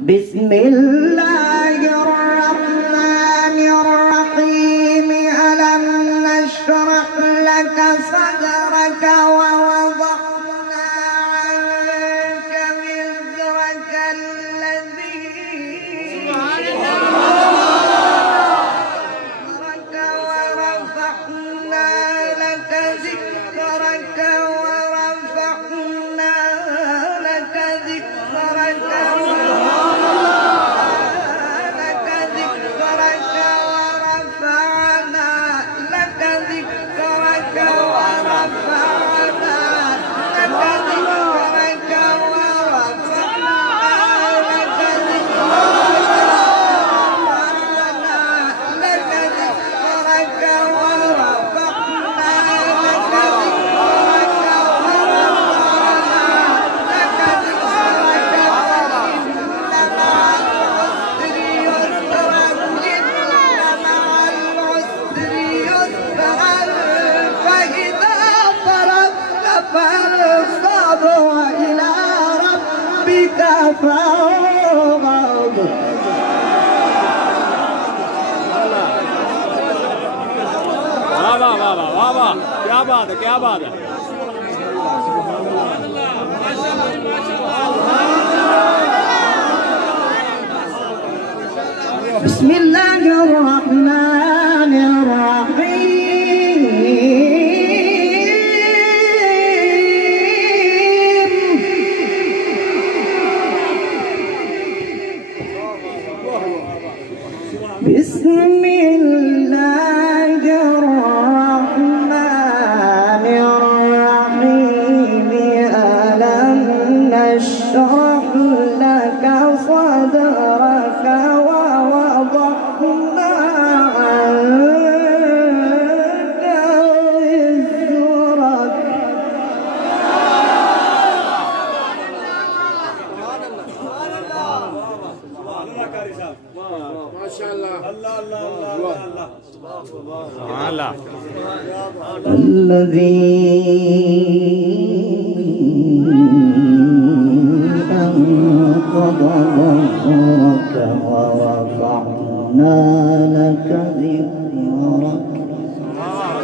بسم الله الرحمن الرحيم. ألم نشرح لك صدرك ووضعنا عنك وزرك الذي ورفعنا لك ذكرك ورفعنا لك ذكرك وإلى ربك فارغب. वाह क्या बात है, क्या बात है। بسم الله الرحمن الرحيم. بسم الله الرحمن الرحيم. ألم نشرح لك صدرك ووضعنا عنك وزرك. ما شاء الله. الله الله الله الله سبحان الله. الذي أنقض ظهرك ورفعنا لك ذكرك.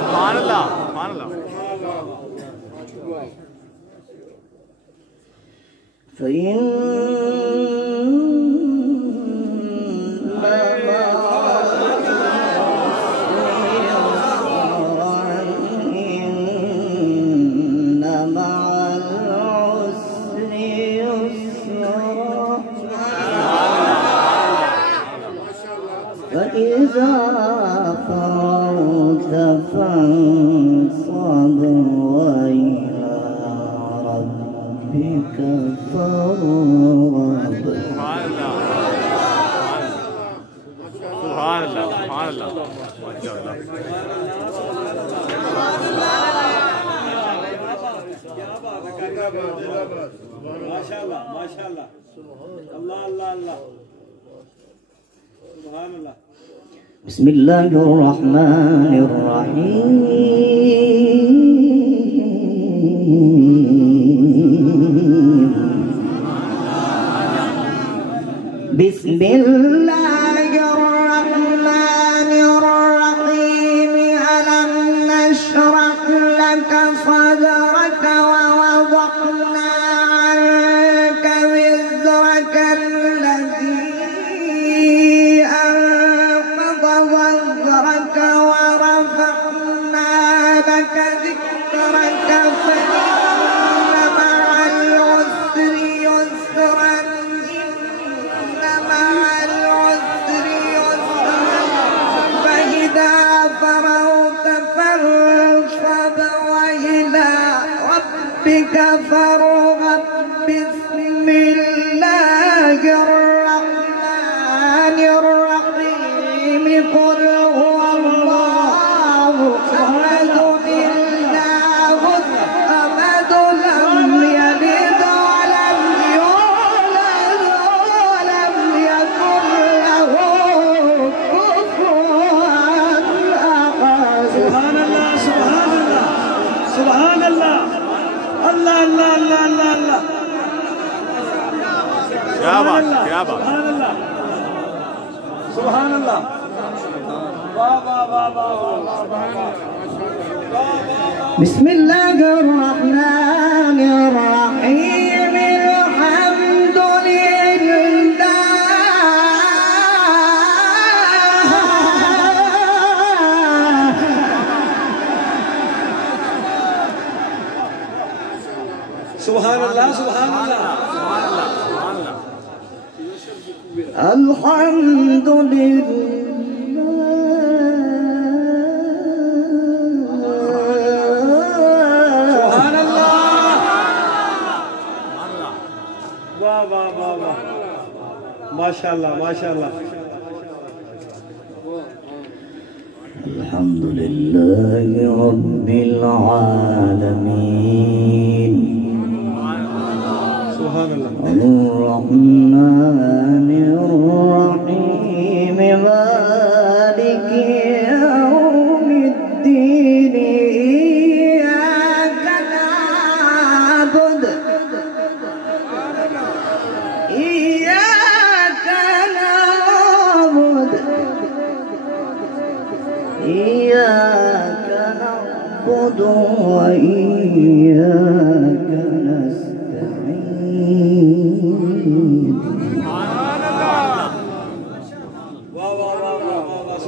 سبحان الله سبحان الله. فإن فإذا فرغت فانصب وإلى ربك فارغب. سبحان الله سبحان الله سبحان الله. ما شاء الله ما شاء الله. الله الله الله سبحان الله. بسم الله الرحمن الرحيم. بسم الله الرحمن الرحيم. ألم نشرح لك صدرك ووضعنا عنك وزرك الذي ظهرك ورفعنا لك ذكرك فإن مع العسر يسرا. إن مع العسر يسرا. فإذا فرغت فانصب وإلى ربك فارغب. بسم الله الرحمن الرحيم. قل هو الله أحد الله الصمد لم يلد ولم يولد ولم يكن له كفوا أحد. سبحان الله سبحان الله سبحان الله. الله الله الله क्या बात क्या बात सुभान अल्लाह वाह वाह वाह वाह वाह बिस्मिल्लाहिर्रहमानिर्रहीम सुभान अल्लाह सुभान अल्लाह सुभान अल्लाह वाह वाह वाह वाह माशाअल्लाह माशाअल्लाह अल्हम्दुलिल्लाहि रब्बिल आलमीन الرحمن الرحيم مالك يوم الدين إياك نعبد إياك نعبد إياك نعبد وإياك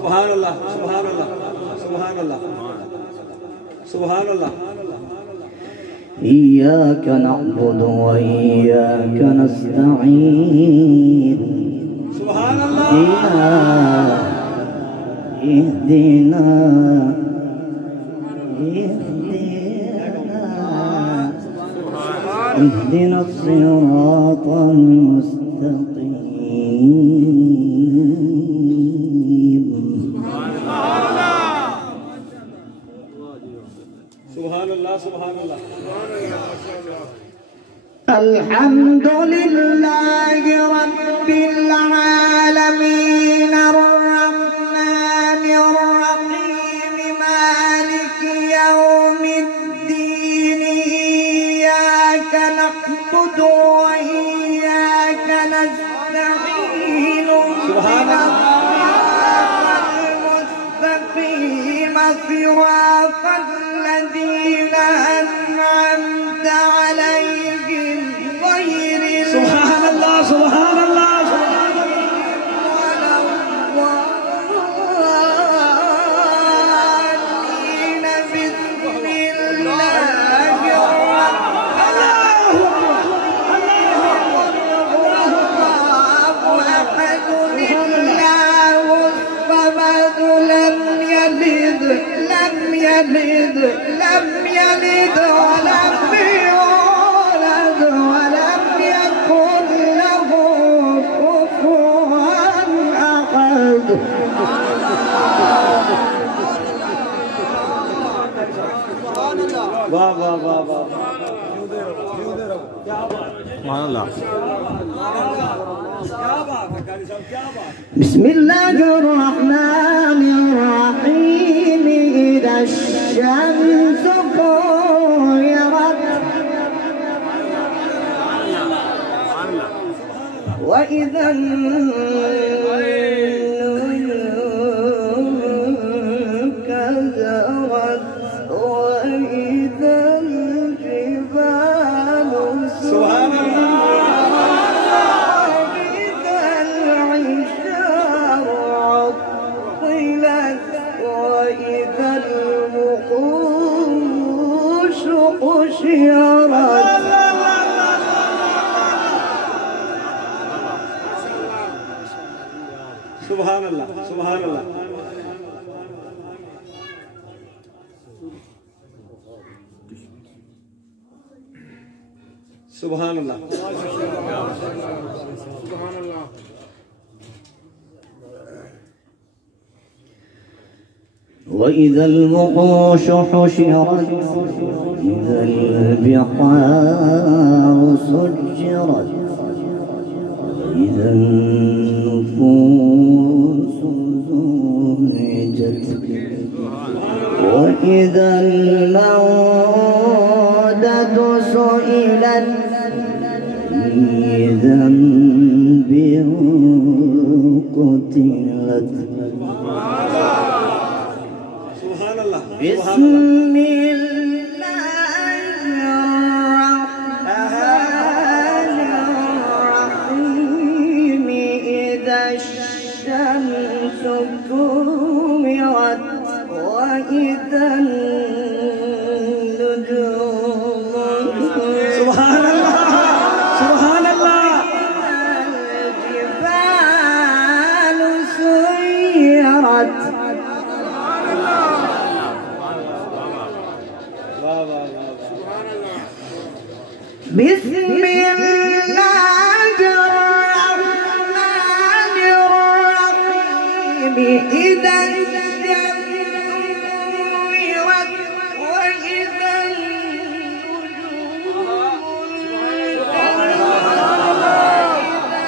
सुभान अल्लाह सुभान अल्लाह सुभान अल्लाह सुभान अल्लाह إياك نعبد وإياك نستعين سبحان الله اهدنا الصراط المستقيم سبحان الله سبحان الله الحمد لله رب العالمين الرحمن الرحيم مالك يوم الدين إياك نعبد وإياك نستعين سبحان الله المستقيم صراط الذين أنعمت عليهم غير سبحان الله سبحان الله الضالين بسم الله أحد الله الصمد لم يلد ولم يولد ولم يكن له كفوا أحد वाह वाह वाह वाह सुभान अल्लाह بسم الله الرحمن الرحيم إذا الشمس كورت وإذا النجوم كدرت وإذا الجبال سبحان وإذا العشار عطلت وإذا الوحوش حشرت سبحان الله سبحان الله سبحان الله وإذا الوحوش حشرت إذا البحار سجرت إذا النفوس زوجت وإذا الموءودة سئلت إذا سئلت سبحان الله بسم الله الرحمن الرحيم إذا الشمس كورت وإذا النجوم سبحان الله سبحان الله الجبال سيرت بسم الله الرحمن الرحيم إذا الشمس كورت وإذا النجوم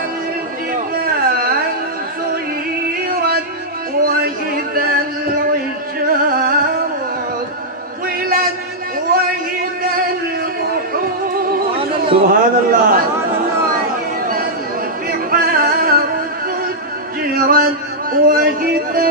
الجبال سيرت وإذا العشار عطلت وإذا البحور سبحان الله البحار سجرت وإذا